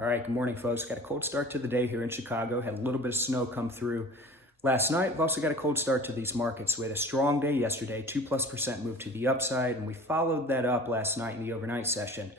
All right, good morning, folks. Got a cold start to the day here in Chicago. Had a little bit of snow come through last night. We've also got a cold start to these markets. We had a strong day yesterday, 2+% move to the upside, and we followed that up last night in the overnight session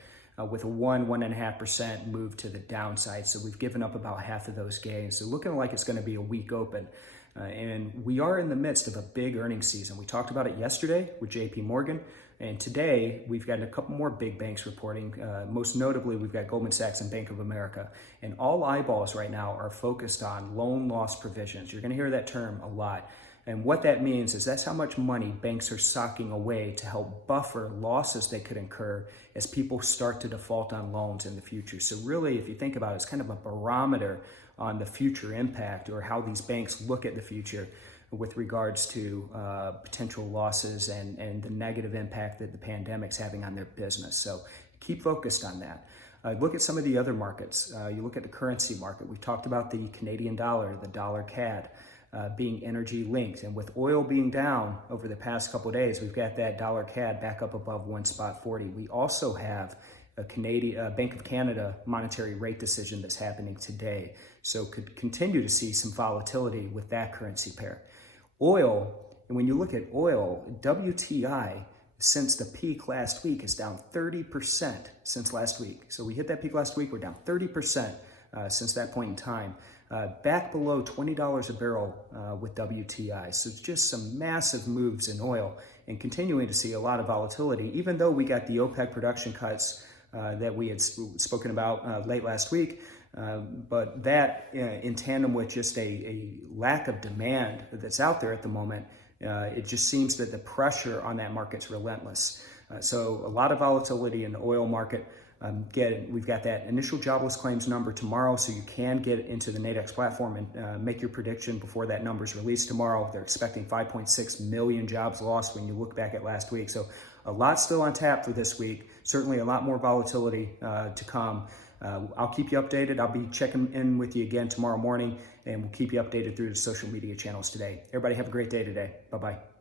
with a 1.5% move to the downside. So we've given up about half of those gains. So looking like it's going to be a weak open. And we are in the midst of a big earnings season. We talked about it yesterday with JP Morgan. And today, we've got a couple more big banks reporting. Most notably, we've got Goldman Sachs and Bank of America. And all eyeballs right now are focused on loan loss provisions. You're going to hear that term a lot. And what that means is that's how much money banks are socking away to help buffer losses they could incur as people start to default on loans in the future. So really, if you think about it, it's kind of a barometer on the future impact or how these banks look at the future with regards to potential losses and the negative impact that the pandemic's having on their business. So keep focused on that. Look at some of the other markets. You look at the currency market. We've talked about the Canadian dollar, the dollar CAD, being energy linked. And with oil being down over the past couple of days, we've got that dollar CAD back up above 1.40. We also have a Bank of Canada monetary rate decision that's happening today. So could continue to see some volatility with that currency pair. Oil, and when you look at oil, WTI since the peak last week is down 30% since last week. So we hit that peak last week, we're down 30% since that point in time. Back below $20 a barrel with WTI. So just some massive moves in oil and continuing to see a lot of volatility, even though we got the OPEC production cuts that we had spoken about late last week. But that in tandem with just a lack of demand that's out there at the moment, it just seems that the pressure on that market's relentless. So a lot of volatility in the oil market. We've got that initial jobless claims number tomorrow, so you can get into the Nadex platform and make your prediction before that number is released tomorrow. They're expecting 5.6 million jobs lost when you look back at last week. So a lot still on tap for this week. Certainly a lot more volatility to come. I'll keep you updated. I'll be checking in with you again tomorrow morning, and we'll keep you updated through the social media channels today. Everybody have a great day today. Bye-bye.